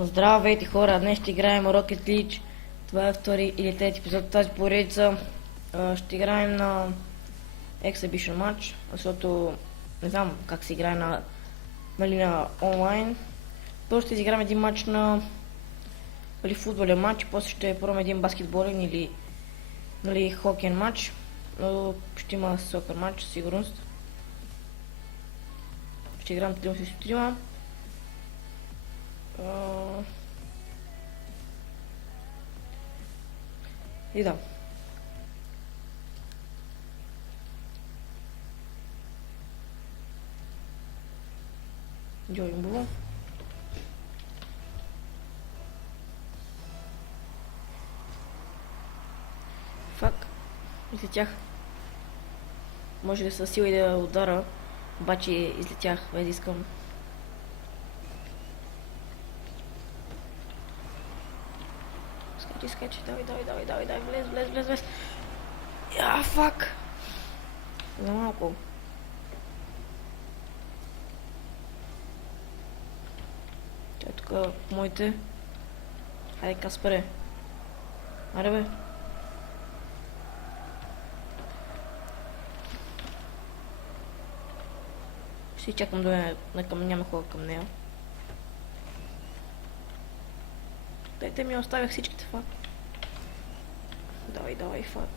Здравейте хора, днес ще играем Rocket League. Това е втори или трети епизод от тази поредица. Ще играем на Exhibition матч, защото не знам как се играе на онлайн. Първо ще изиграем един матч на футболен матч, после ще пробваме един баскетболен или хокейен матч. Но ще има сокър матч, със сигурност. Ще играем 3 срещу 3. И да. Join Blue. Фак. Излетях. Може да със сила и да удара, обаче излетях, без да искам. Скачи, давай, влез. Фак! За малко. Тя тук моите. Хайде, Каспаре. Аре бе. Ще чакам да няма хора към нея. Те ми оставях всичките, фак. Давай, фак.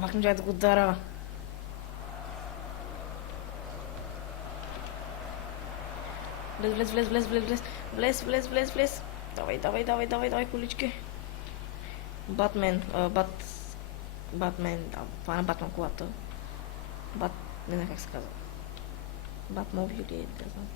Пак не да го удара. Влез. Давай, колички. Батмен, това е Батман колата. Не знам как се казва. Батмобил или не знам.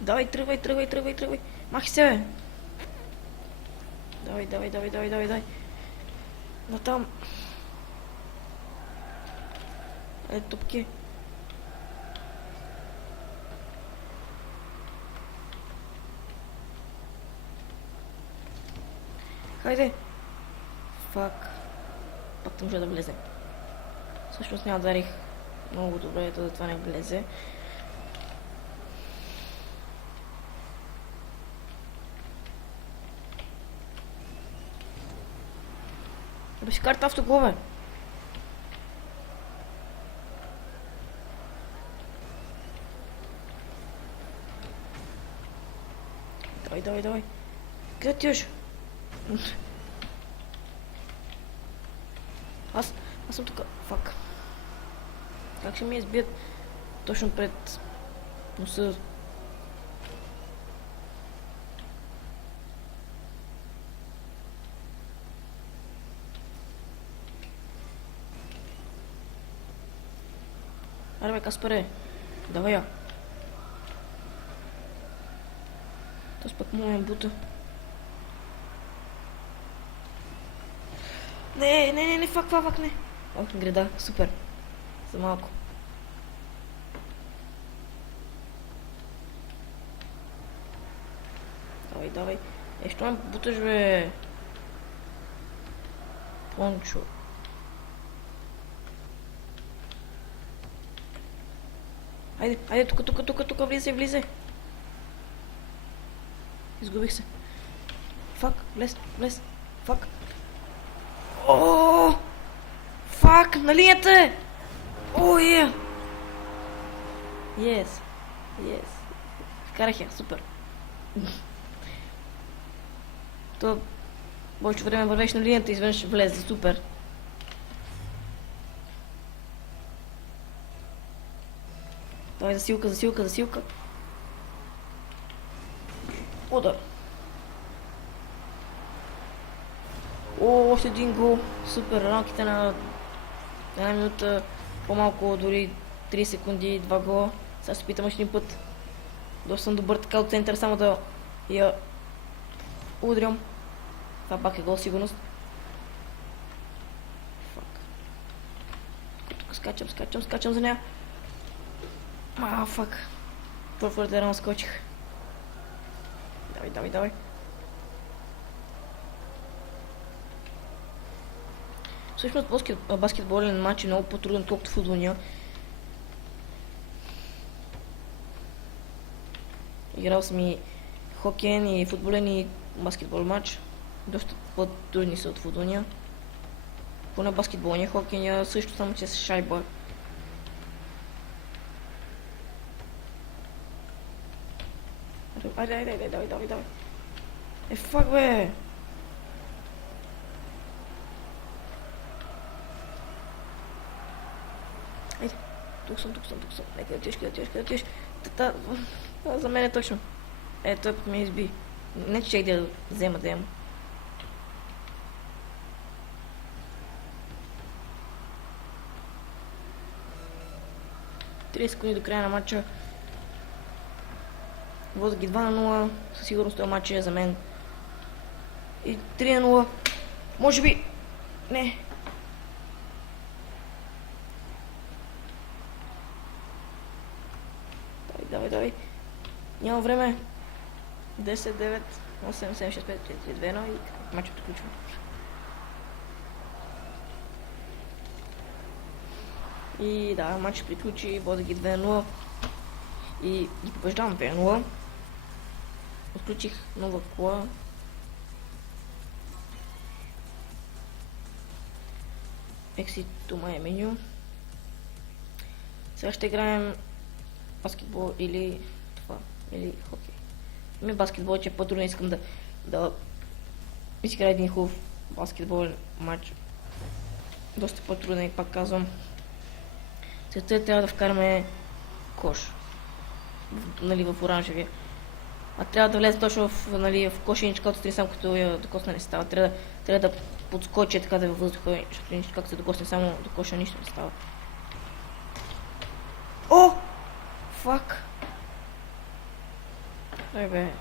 Давай, тръгвай. Махи се, бе. Давай. Натам. Топки. Хайде. Фак. Пак не може да влезе. Всъщност няма дарих много добре, да това не влезе. Да си карта автоглове. Давай. Къде отиваш? Аз съм тук. Фак. Как ще ми избият точно пред носа? Аре бе, Каспаре, давай я. Тос пък му ме бута. Не, фак, не. Греда, супер. За малко. Давай. Що ме буташ, бе? Пончо. Хайде, тук, влизай. Изгубих се. Фак, влез. Фак. Фак, на линията е! Yes. Вкарах я, супер. То повече време вървеш на линията и изведнъж ще влезе, супер. Давай, засилка. Удар. Още един гол. Супер, рамките на една минута, по-малко, дори 3 секунди, 2 гола. Сега ще питам още един път. Доста съм добър така от център, само да я удрям. Това пак е гол, сигурност. Фак. Тук скачам за нея. Фак. Твърде рано скочих. Давай, давай, давай. Всъщност баскетболен матч е много по-труден, колкото футболния. Играл съм и хокейен, и футболен, и баскетбол матч. Доста по-трудни са от футболния. Поне баскетболния, хокейния също, само че с шайба. Айде, давай. Фак, бе! Айде, тук съм. Нека да отиш. За мен е точно. Той път ме изби. Не че да взема. 30 секунди до края на матча. Водя ги 2-0. Със сигурност този матч е за мен. И 3-0. Може би. Не. Давай. Няма време. 10, 9, 8, 7, 6, 5, 4, 2, 1 и матчът приключва. И да, матчът приключи, водя ги 2-0 и ги побеждавам 2-0. Отключих нова кола. Exit to my menu. Сега ще играем баскетбол или това, или хокей. Ми баскетбол, че по-трудно искам да изиграя един хубав баскетболен матч. Доста по-труден, пак казвам. Целта трябва да вкараме кош. Нали, в оранжевия. А трябва да влезе точно в кошеничка, като стрим, само като я докосна не става. Трябва да подскочи така да във въздуха, защото нищо как се докосне само до коша, нищо не става. О! Фак! Ай бе.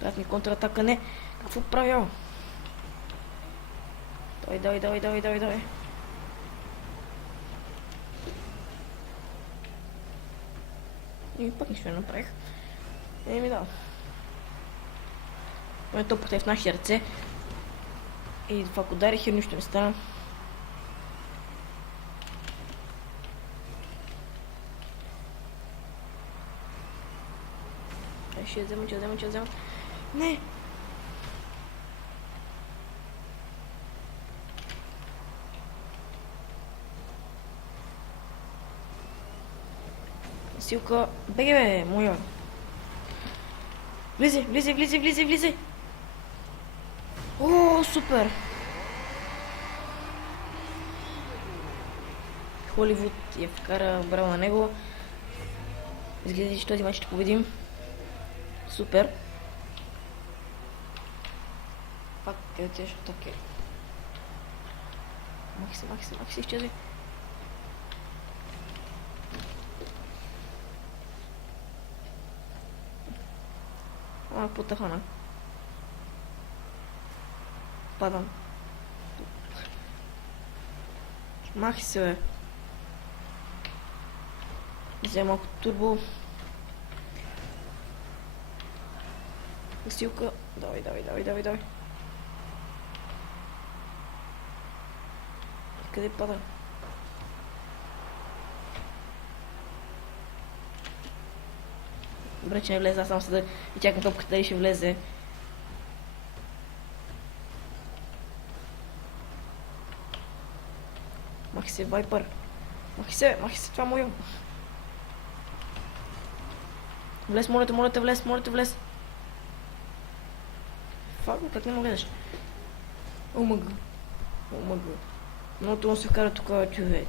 Трябва ми контратака, не. Какво правя? Давай. И пък нищо не направих. Да. Топката е в нашите ръце. И това ако ударих и нищо не стана. Ще взема. Не! Силка, беге, моя. Влизай. О, супер! Холивуд я вкара, браво на него. Изглежда, че този матч ще победим. Супер. Пак къде отиваш? Окей. Махи се, изчезви. Потахана. Падам. Махи се, бе. Взема малко турбо. Силка. Давай. Къде пада? Добре, че не влезе, аз само седа и чакам топката дали ще влезе. Махи се, Вайпър. Махи се, това е моя. Влез, моля те, влез. Фак, как не му гледаш? Омъг. Много трудно се вкара тук човек.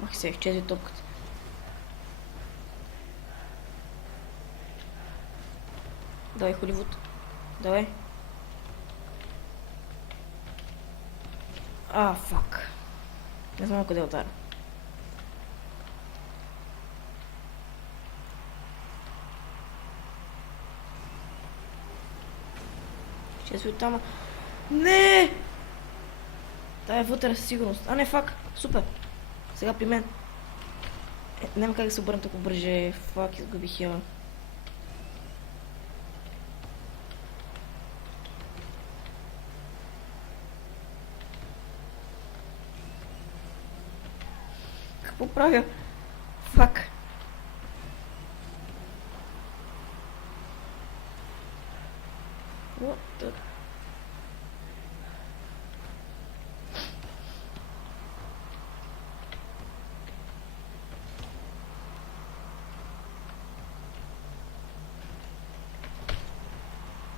Махи се, изчезви топката. Давай, Холивуд. Давай. Фак. Не знам къде удара. Ще си оттама. Не! Тая е вътре със сигурност. А не, фак. Супер. Сега при мен. Няма как да се обърна толкова бърже. Фак, изгубих я. Какво правя? Фак. What the...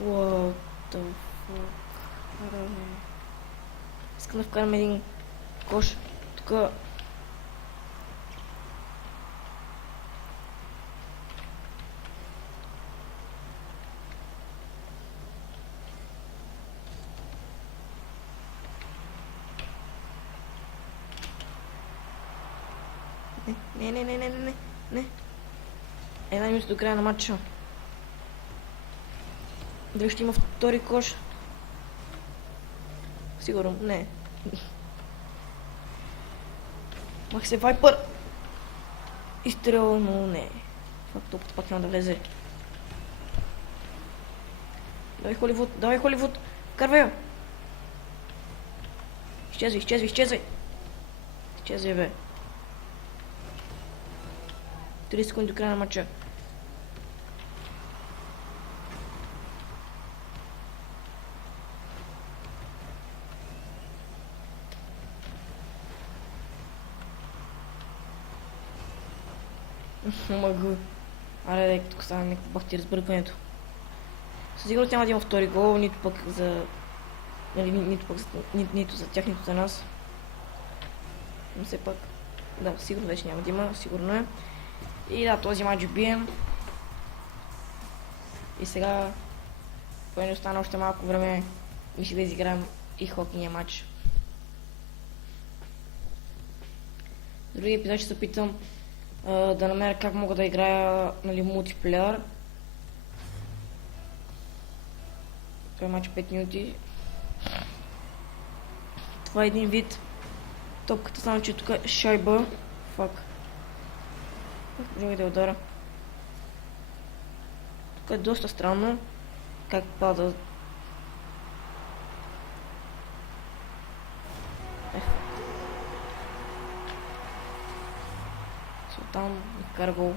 What the fuck? Искам да вкарам един кош. Тук. Не. Една минута до края на матча. Дали ще има втори кош? Сигурно, не. Мах се Вайпър! Изстрел, но не. Факт, топата пак няма да влезе. Давай Холивуд! Вкарвай я! Изчезвай, бе. 30 секунди до края на матча. Мъгъ. Аре, тук става някакво бахти разбъркването. Със сигурност няма да има втори гол, нито пък за... нито за тях, нито за нас. Но все пак... Да, сигурно вече няма да има, сигурно е. И да, този матч бием. И сега... Кой не остана още малко време, мисля да изиграем и хокейния матч. В другия епизод ще се опитам да намеря как мога да играя, нали, мултиплеер. Това е матч 5 минути. Това е един вид топката, само че тук е шайба. Фак. Може да удара. Тук е доста странно как пада. Там вкара гол.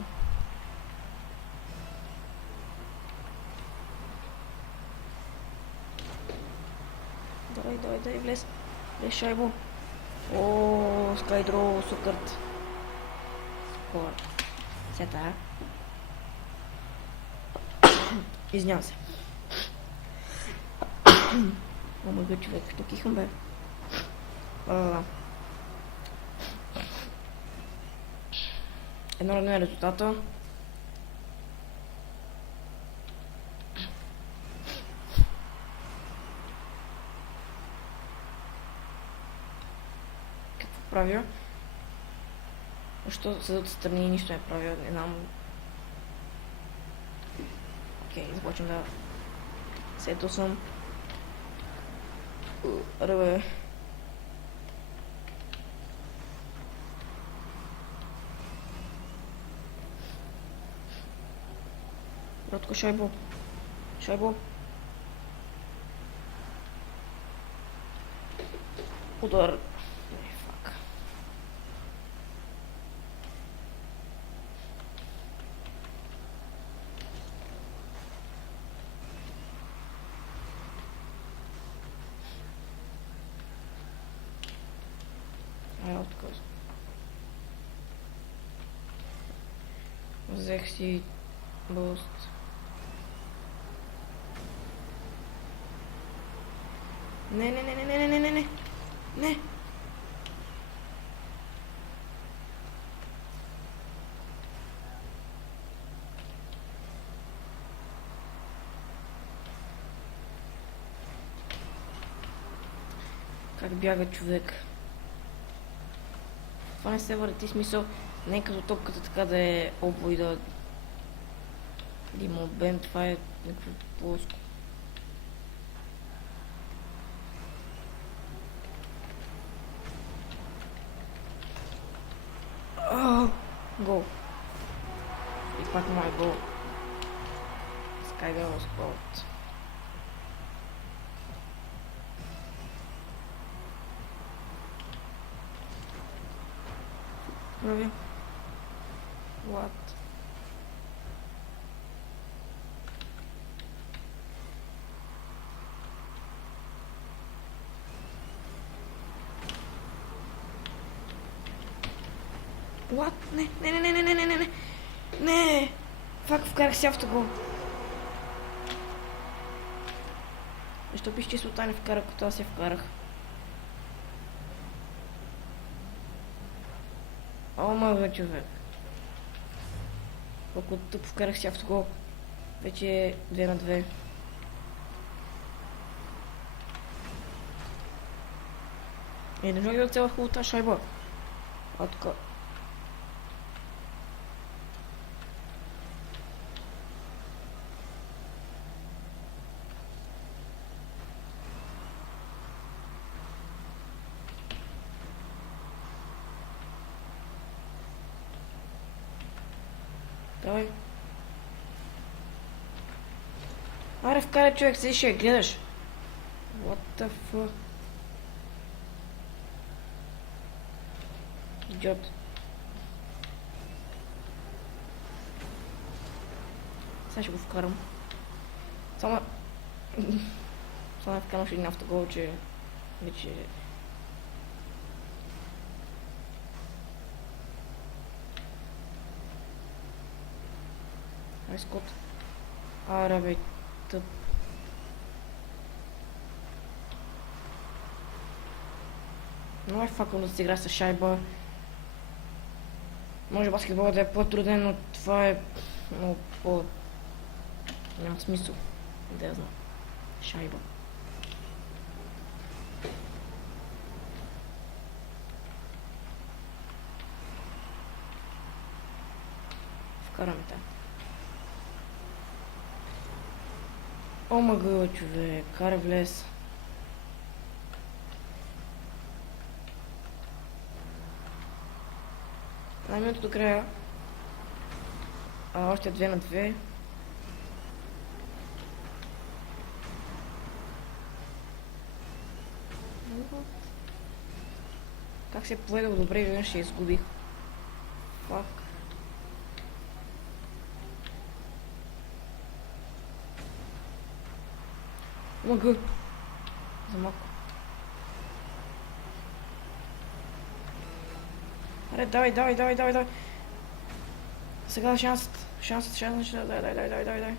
Давай, влез. Влез шайбо. О, скайдро, сукърт. Спор. Сета. Извинявам се. О, мъга човек, тук ихам бе. Едно равно е резултата. Какво правя? Защо седа отстрани и нищо не правя? Не знам. Окей, започвам да... Сето съм. Ръбе. Братко, шайбо. Удар. Фак. Отказ. Взех си буст. Не. Как бяга човек. Това не се върти, смисъл, не е като топката така да е обо и да има обем, това е някакво плоско. Гол. И пак мой гол. Skybell Sport. Прави. What? What? Не. Не! Фак, вкарах си автогол. Защо пише числота не вкарах, като аз я вкарах? О, мой човек. Колко тъп вкарах си автогол. Вече е 2-2. Не можах да цела хубава тази шайба. А така. Давай. Аре, вкарай, човек, седиш и я гледаш. What the fuck? Идиот. Сега ще го вкарам. Само вкарам ще един автогол, че вече... Ай, Скот. Аре, бе, тъп. Много е факъл да се игра с шайба. Може баскетболът да е по-труден, но това е много по... Няма смисъл. Да я знам. Шайба. Вкараме така. О, мъгъла, човек. Каре влез. Една минута до края. Още 2-2. Как се поведох добре, веднъж ще изгубих. Фак. Мъгъ. За малко. Аре, давай. Сега е шансът. Дай.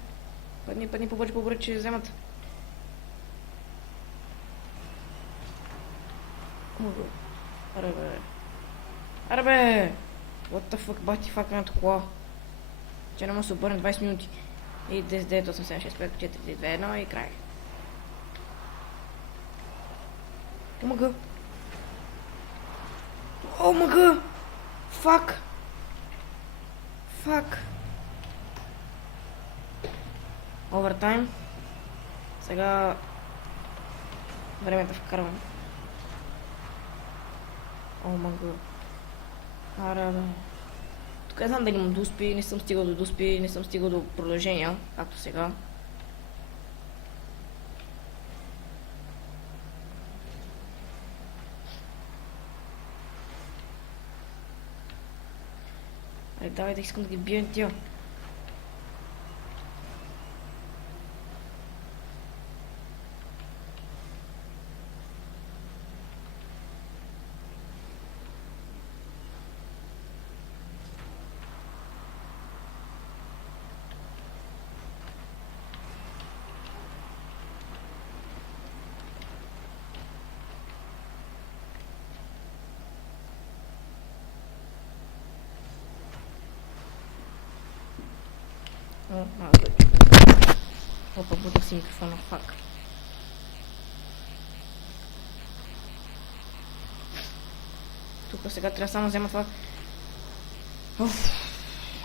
Падни, побърче, че вземат. Аре бе! What the fuck, бати факаната кола. Че не може да се обърне 20 минути. И 10, 9, 8, 7, 6, 5, 4, 3, 2, 1 и край. Омага! Омага! Фак! Овертайм. Сега... Време да вкарвам. Омага. Аре, бе. Тук не знам дали имам дуспи, не съм стигал до дуспи, не съм стигал до продължения, както сега. Давай да искам да ги бием тия. Опа, бутах си микрофона, фак. Тук сега трябва само да взема това. Уф.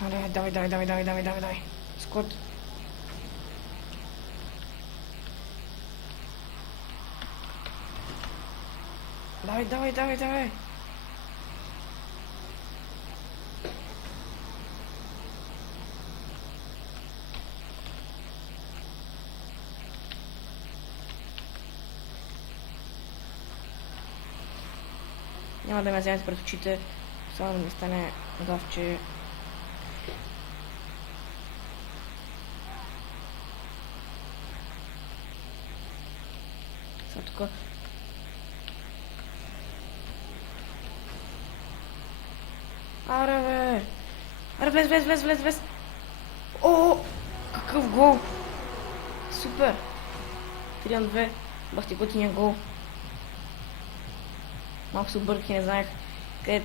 Аре, давай. Скот. Давай. Няма да ме вземете пред очите, само да ми стане гавче. Сега тук. Аре, бе! Аре, влез! О, какъв гол! Супер! 3-2. Бахте готиния гол. Малко се обърках и не знаех къде е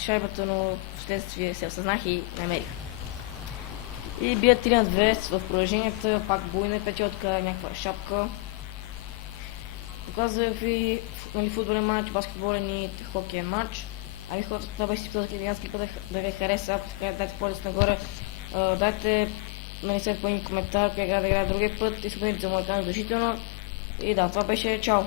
шайбата, но в следствие се осъзнах и намерих. И бия 3-2 в продълженията, пак буйна петиотка, някаква шапка. Показвах ви футболен матч, баскетболен и хокеен матч. Ами хората, това беше всичко за клиентски път да ви хареса, ако така дайте полец нагоре. Дайте нанесете по един коментар, коя игра да играе другия път и се абонирайте за моя канал задължително. И да, това беше чао!